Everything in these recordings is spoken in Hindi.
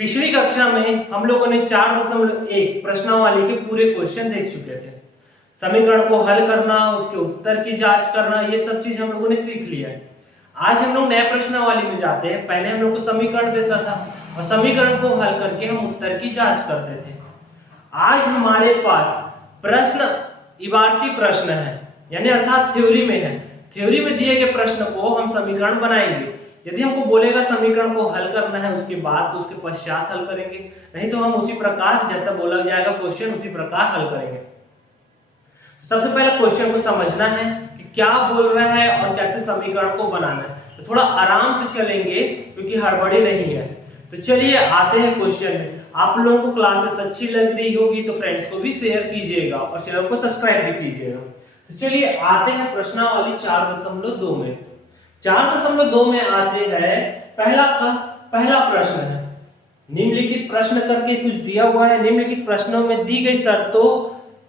पिछली कक्षा में हम लोगों ने 4.1 प्रश्नावली के पूरे क्वेश्चन देख चुके थे। समीकरण को हल करना, उसके उत्तर की जांच करना, ये सब चीज हम लोगों ने सीख लिया है। आज हम लोग नए प्रश्नावली में जाते हैं। पहले हम लोग को समीकरण देता था और समीकरण को हल करके हम उत्तर की जांच करते थे। आज हमारे पास प्रश्न इबारती प्रश्न है, यानी अर्थात थ्योरी में है। थ्योरी में दिए गए प्रश्न को हम समीकरण बनाएंगे। यदि हमको बोलेगा समीकरण को हल करना है उसके बाद, तो उसके पश्चात हल करेंगे, नहीं तो हम उसी प्रकार जैसा बोला जाएगा क्वेश्चन उसी प्रकार हल करेंगे। सबसे पहले क्वेश्चन को समझना है कि क्या बोल रहा है और कैसे समीकरण को बनाना है। तो थोड़ा आराम से चलेंगे क्योंकि हड़बड़ी नहीं है। तो चलिए आते हैं क्वेश्चन में। आप लोगों को क्लासेस अच्छी लग रही होगी तो फ्रेंड्स को भी शेयर कीजिएगा और चैनल को सब्सक्राइब भी कीजिएगा। तो चलिए आते हैं प्रश्नावली 4.2 में। 4.2 में आते हैं पहला प्रश्न है। निम्नलिखित प्रश्न करके कुछ दिया हुआ है। निम्नलिखित प्रश्नों में दी गई शर्तों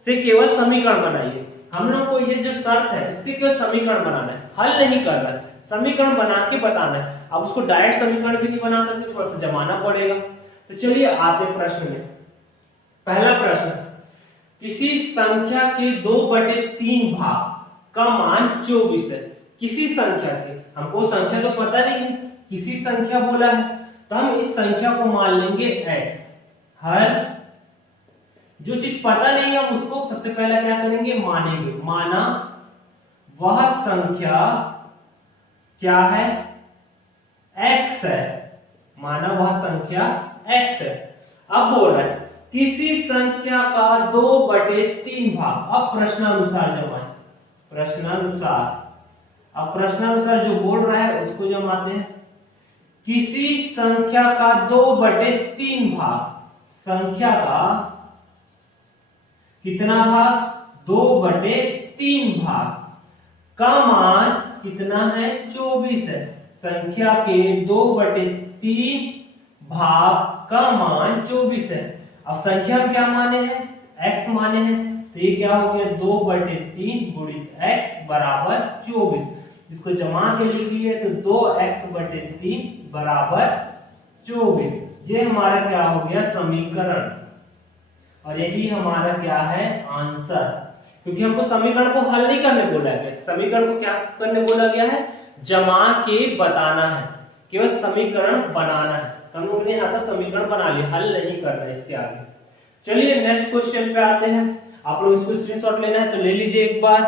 से केवल समीकरण बनाइए। हम लोग को ये जो शर्त है इससे केवल समीकरण बनाना है, हल नहीं करना है, समीकरण बना के बताना है। अब उसको डायरेक्ट समीकरण भी नहीं बना सकते, थोड़ा सा जमाना पड़ेगा। तो चलिए आते प्रश्न में। पहला प्रश्न, किसी संख्या के 2/3 भाग का मान 24 है। किसी संख्या के, हमको संख्या तो पता नहीं है, किसी संख्या बोला है तो हम इस संख्या को मान लेंगे x। हर जो चीज पता नहीं है उसको सबसे पहले क्या करेंगे, मानेंगे। माना वह संख्या क्या है, x है। माना वह संख्या x है। अब बोल रहा है किसी संख्या का 2/3 भाग। अब प्रश्नानुसार जमाएं, प्रश्नानुसार। अब प्रश्नानुसार जो बोल रहा है उसको जमाते हैं। किसी संख्या का 2/3 भाग, संख्या का कितना भाग, 2/3 भाग का मान कितना है, 24 है। संख्या के 2/3 भाग का मान 24 है। अब संख्या क्या माने हैं, x माने हैं, तो ये क्या हो गया, 2/3 गुणित x बराबर 24। इसको जमा के लिख लिए तो 2x/3 बराबर 24। ये हमारा क्या हो गया, समीकरण। और यही हमारा क्या है, आंसर। क्योंकि हमको समीकरण को हल नहीं करने बोला गया, समीकरण को क्या करने बोला गया है, जमा के बताना है, केवल समीकरण बनाना है। तो हम लोगों ने यहाँ था समीकरण बना लिया, हल नहीं करना है इसके आगे। चलिए नेक्स्ट क्वेश्चन पे आते हैं। आप लोग इसको स्क्रीनशॉट लेना है तो ले लीजिए एक बार।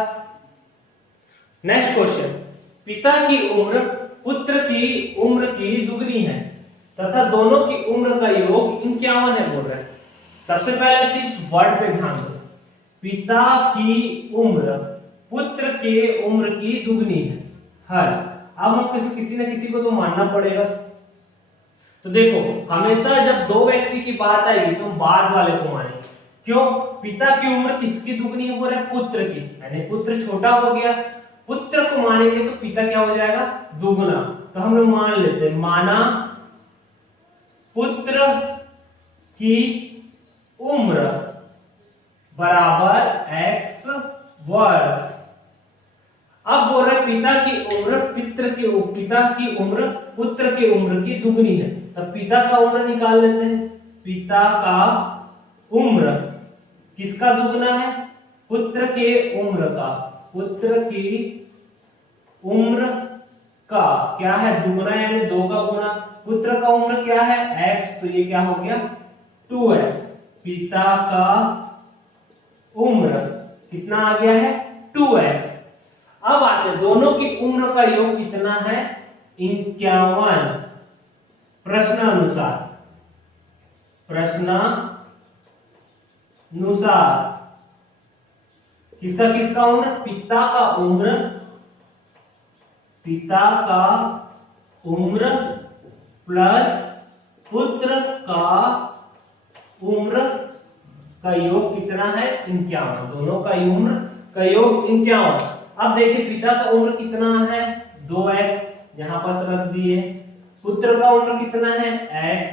नेक्स्ट क्वेश्चन, पिता की उम्र पुत्र की उम्र की दुगनी है तथा दोनों की उम्र का योग 51 है बोल रहे हैं। सबसे पहला चीज वर्ड पे ध्यान दो, पिता की उम्र पुत्र के उम्र की दुगनी है। हर अब हम किसी न किसी को तो मानना पड़ेगा। तो देखो हमेशा जब दो व्यक्ति की बात आएगी तो हम बाद वाले को मानेंगे। क्यों, पिता की उम्र किसकी दुगनी है, बोल रहे पुत्र की, यानी पुत्र छोटा हो गया, पुत्र को मानेंगे तो पिता क्या हो जाएगा, दुगना। तो हम लोग मान लेते हैं, माना पुत्र की उम्र बराबर x वर्ष। अब बोल रहे पिता की उम्र पिता की उम्र पुत्र की उम्र की दुगनी है। तब पिता का उम्र निकाल लेते हैं। पिता का उम्र किसका दुगना है, पुत्र के उम्र का, पुत्र की उम्र का क्या है, दुगना यानी 2 का गुणा। पुत्र का उम्र क्या है, x, तो ये क्या हो गया 2x। पिता का उम्र कितना आ गया है, 2x। अब आते दोनों की उम्र का योग कितना है, 51। प्रश्नानुसार, किसका उम्र, पिता का उम्र प्लस पुत्र का उम्र का योग कितना है, 51। दोनों का उम्र का योग 51। अब देखिए पिता का उम्र कितना है, 2x, यहां पर रख दिए। पुत्र का उम्र कितना है, x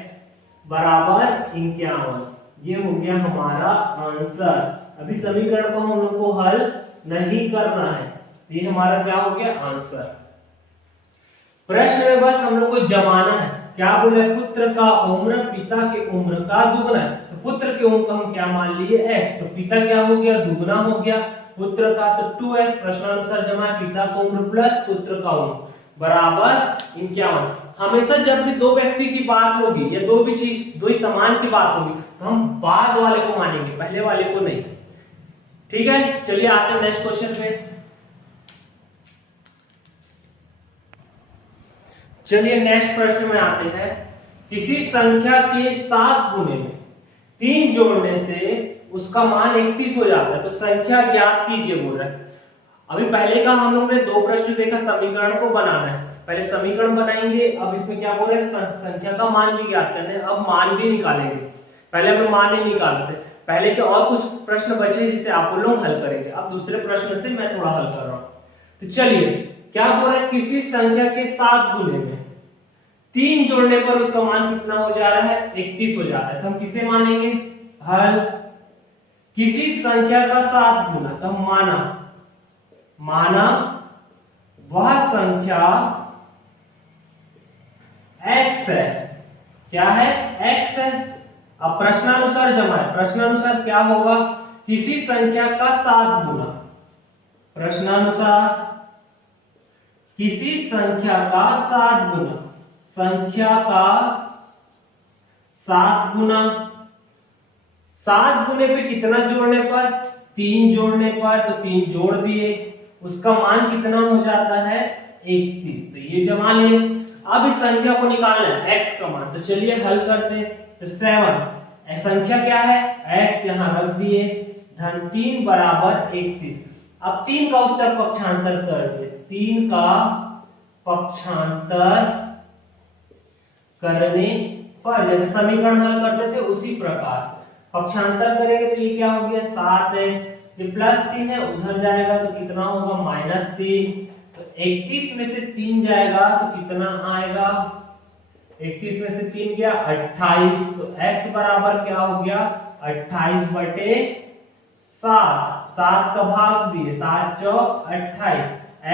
बराबर 51। ये हो गया हमारा आंसर। अभी समीकरण को हम लोग को हल नहीं करना है, ये हमारा क्या हो गया, आंसर। प्रश्न में बस हम लोग को जमाना है। क्या बोले, पुत्र का उम्र पिता के उम्र का दुगना है, तो पुत्र के उम्र को हम क्या मान लिए x, तो पिता क्या हो गया, दुगना हो गया पुत्र का, तो 2x प्रश्नानुसार जमा पिता का उम्र प्लस पुत्र का उम्र बराबर 51। हमेशा जब भी दो व्यक्ति की बात होगी या दो ही समान की बात होगी तो हम बाद वाले को मानेंगे, पहले वाले को नहीं। ठीक है, चलिए आते हैं नेक्स्ट क्वेश्चन पे। चलिए नेक्स्ट प्रश्न में आते हैं। किसी संख्या के 7 गुने में 3 जोड़ने से उसका मान 31 हो जाता है, तो संख्या ज्ञात कीजिए बोल रहा है। अभी पहले का हम लोग ने 2 प्रश्न देखा, समीकरण को बनाना है, पहले समीकरण बनाएंगे, अब इसमें क्या बोल रहे हैं, संख्या का मान भी ज्ञात करना है, अब मान भी निकालेंगे। पहले हम लोग मान नहीं निकालते, पहले के और कुछ प्रश्न बचे जिसे आप लोग हल करेंगे, अब दूसरे प्रश्न से मैं थोड़ा हल कर रहा हूं। तो चलिए क्या बोल रहे हैं, किसी संख्या के 7 गुने में 3 जोड़ने पर उसका मान कितना हो जा रहा है, 31 हो जाता है, तो हम किसे मानेंगे, हल। किसी संख्या का 7 गुना, तो माना वह संख्या x है, क्या है, x है। अब प्रश्नानुसार जमाए, प्रश्नानुसार क्या होगा, किसी संख्या का 7 गुना, प्रश्नानुसार किसी संख्या का 7 गुना, संख्या का 7 गुना, 7 गुने पे कितना जोड़ने पर, 3 जोड़ने पर, तो 3 जोड़ दिए, उसका मान कितना हो जाता है, 31, तो ये जमा लिए। अब इस संख्या को निकालना है x का मान, तो चलिए हल करते हैं। तो 7 संख्या क्या है, x यहां रख दिए, धन 3 बराबर 31। अब 3 का उस तरफ पक्षांतर कर दे, 3 का पक्षांतर करने पर जैसे समीकरण हल करते थे उसी प्रकार पक्षांतर करेंगे, तो ये क्या हो गया, 7x, ये +3 है, उधर जाएगा तो कितना होगा, -3, तो 31 में से 3 जाएगा तो कितना आएगा, 31 में से 3 गया 28, तो x बराबर क्या हो गया, 28/7, 7 का भाग दिए, 7 चौक 28,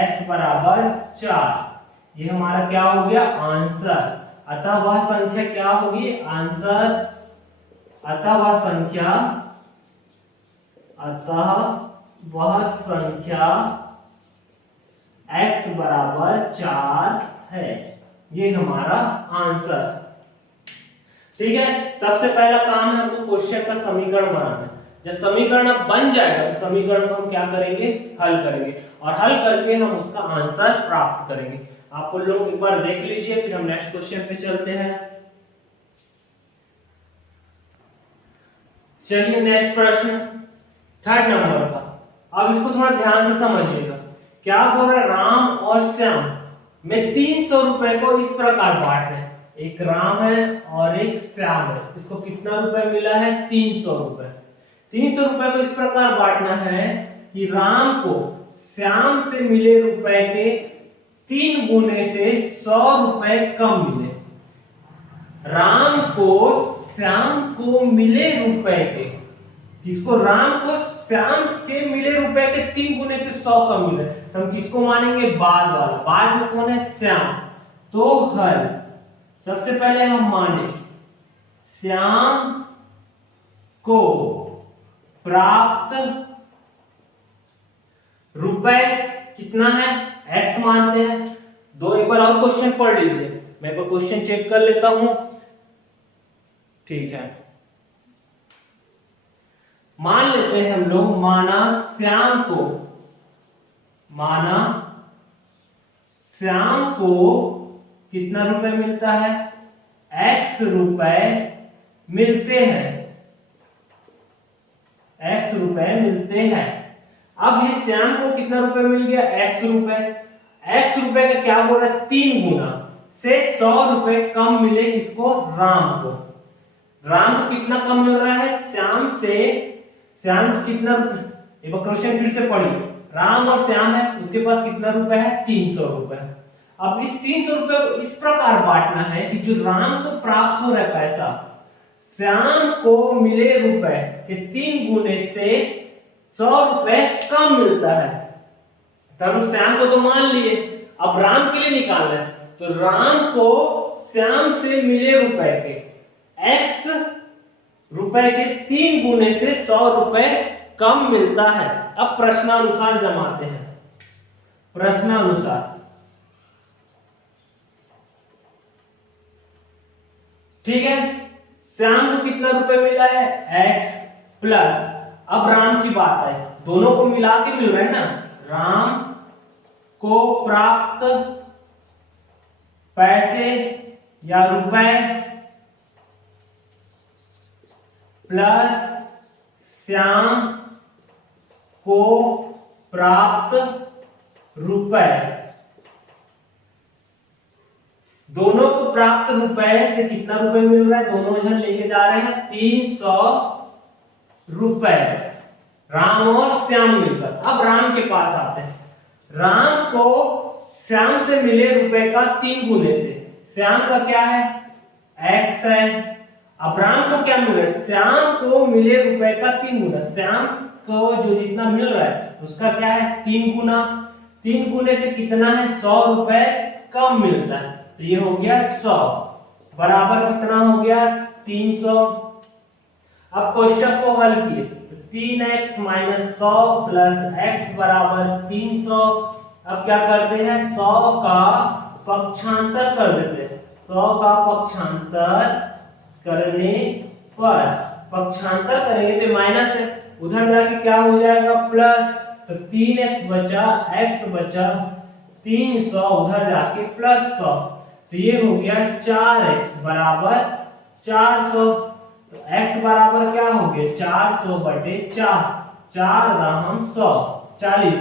x बराबर 4, ये हमारा क्या हो गया, आंसर। अतः वह संख्या क्या होगी, आंसर, अतः वह संख्या x बराबर 4 है, ये हमारा आंसर। ठीक है, सबसे पहला काम है हमको क्वेश्चन का समीकरण बनाना। जब समीकरण अब बन जाएगा तो समीकरण को हम क्या करेंगे, हल करेंगे, और हल करके हम उसका आंसर प्राप्त करेंगे। आप लोग एक बार देख लीजिए, फिर हम नेक्स्ट क्वेश्चन पे चलते हैं। चलिए नेक्स्ट प्रश्न 3rd नंबर का, अब इसको थोड़ा ध्यान से समझिएगा। क्या बोल रहा है, राम और श्याम में 300 रुपए को इस प्रकार बांटना है, एक राम है और एक श्याम है, इसको कितना रुपए मिला है, 300 रुपए। 300 रुपए को इस प्रकार बांटना है कि राम को श्याम से मिले रुपए के 3 गुने से 100 रुपए कम मिले। राम को श्याम को मिले रुपए के, किसको, राम को श्याम के मिले रुपए के 3 गुने से 100 कम मिले, तो हम किसको मानेंगे, बाद वाला, बाद में कौन है, श्याम। तो हल, सबसे पहले हम माने श्याम को प्राप्त रुपए कितना है, x मानते हैं। दो एक बार और क्वेश्चन पढ़ लीजिए, मैं एक बार क्वेश्चन चेक कर लेता हूं। ठीक है, मान लेते हैं हम लोग, माना श्याम को कितना रुपए मिलता है, x रुपए मिलते हैं, x रुपए मिलते हैं। अब ये श्याम को कितना रुपए मिल गया, x रुपए। x रुपए का क्या बोल रहा है, 3 गुना से 100 रुपए कम मिले किसको, राम को। राम को कितना कम मिल रहा है, श्याम से, श्याम को कितना, एक बार क्वेश्चन फिर से पढ़िए, राम और श्याम है, उसके पास कितना रुपए है, 300 रुपए। अब इस 300 रुपए को इस प्रकार बांटना है कि जो राम को प्राप्त हो रहा है पैसा, श्याम को मिले रुपए के 3 गुने से 100 रुपए कम मिलता है। तब श्याम को तो मान लिए, अब राम के लिए निकालना है, तो राम को श्याम से मिले रुपए के x रुपए के 3 गुने से 100 रुपए कम मिलता है। अब प्रश्नानुसार जमाते हैं। प्रश्नानुसार, ठीक है, श्याम को कितना रुपए मिला है x प्लस, अब राम की बात है, दोनों को मिला के मिल रहा है ना, राम को प्राप्त पैसे या रुपए प्लस श्याम को प्राप्त रुपए, दोनों को प्राप्त रुपए से कितना रुपए मिल रहा है, दोनों जन लेके जा रहे हैं 300 रुपए, राम और श्याम मिलकर। अब राम के पास आते हैं। राम को श्याम से मिले रुपए का 3 गुने से, श्याम का क्या है x है, अब राम को क्या मिल रहा है, श्याम को मिले रुपए का 3 गुना, श्याम को जो जितना मिल रहा है उसका क्या है 3 गुना, 3 गुने से कितना है 100 रुपए कम मिलता है, तो ये हो गया 100 बराबर कितना हो गया 300। अब कोष्टक को हल किए तो 3x माइनस 100 प्लस x बराबर 300। अब क्या करते हैं 100 का पक्षांतर कर देते हैं, 100 का पक्षांतर करने पर, पक्षांतर करेंगे तो माइनस है, उधर जाके क्या हो जाएगा प्लस, तो 3x बचा, x बचा 300, उधर जाके प्लस 100, तो ये हो गया 4x बराबर 400। तो x बराबर क्या हो गया 400 बटे 4, 4 राम 100 40,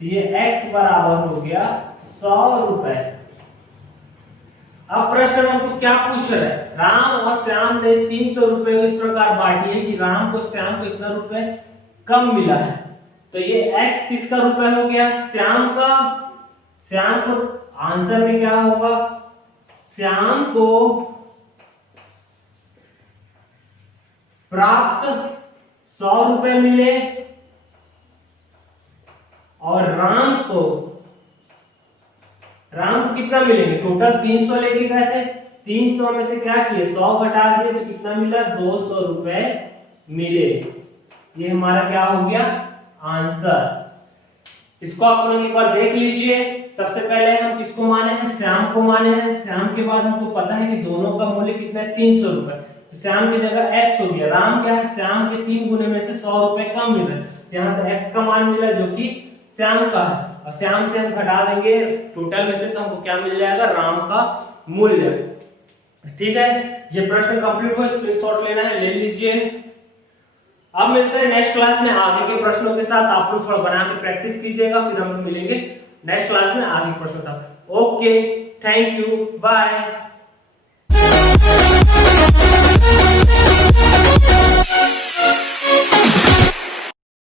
तो ये x बराबर हो गया 100 रुपए। अब प्रश्न हमको क्या पूछ रहा है, राम और श्याम ने 300 रुपए को इस प्रकार बांटी है कि राम को श्याम को इतना रुपए कम मिला है, तो ये x किसका रुपए हो गया श्याम का, श्याम को आंसर में क्या होगा, श्याम को प्राप्त 100 रुपए मिले और राम को कितना मिलेंगे, टोटल 300 लेके गए थे, 300 में से क्या किए 100 घटा दिए तो कितना मिला 200 रुपए मिले, ये हमारा क्या हो गया आंसर। इसको आप लोग एक बार देख लीजिए। सबसे पहले हम किसको माने हैं श्याम को माने हैं, श्याम के बाद हमको पता है कि दोनों का मूल्य कितना है 300 रुपए, तो श्याम की जगह x हो गया, राम क्या है श्याम के 3 गुने में से 100 रुपए कम मिल रहा है, यहाँ से x का मान मिला जो कि श्याम का है, और श्याम से हम घटा देंगे टोटल में से तो हमको क्या मिल जाएगा राम का मूल्य। ठीक है, ये प्रश्न कंप्लीट हुआ, स्क्रीनशॉट लेना है ले लीजिए। अब मिलते हैं नेक्स्ट क्लास में आगे के प्रश्नों के साथ, आप लोग थोड़ा बना के प्रैक्टिस कीजिएगा, फिर हम मिलेंगे नेक्स्ट क्लास में आगे प्रश्नों तक। Okay, thank you, bye.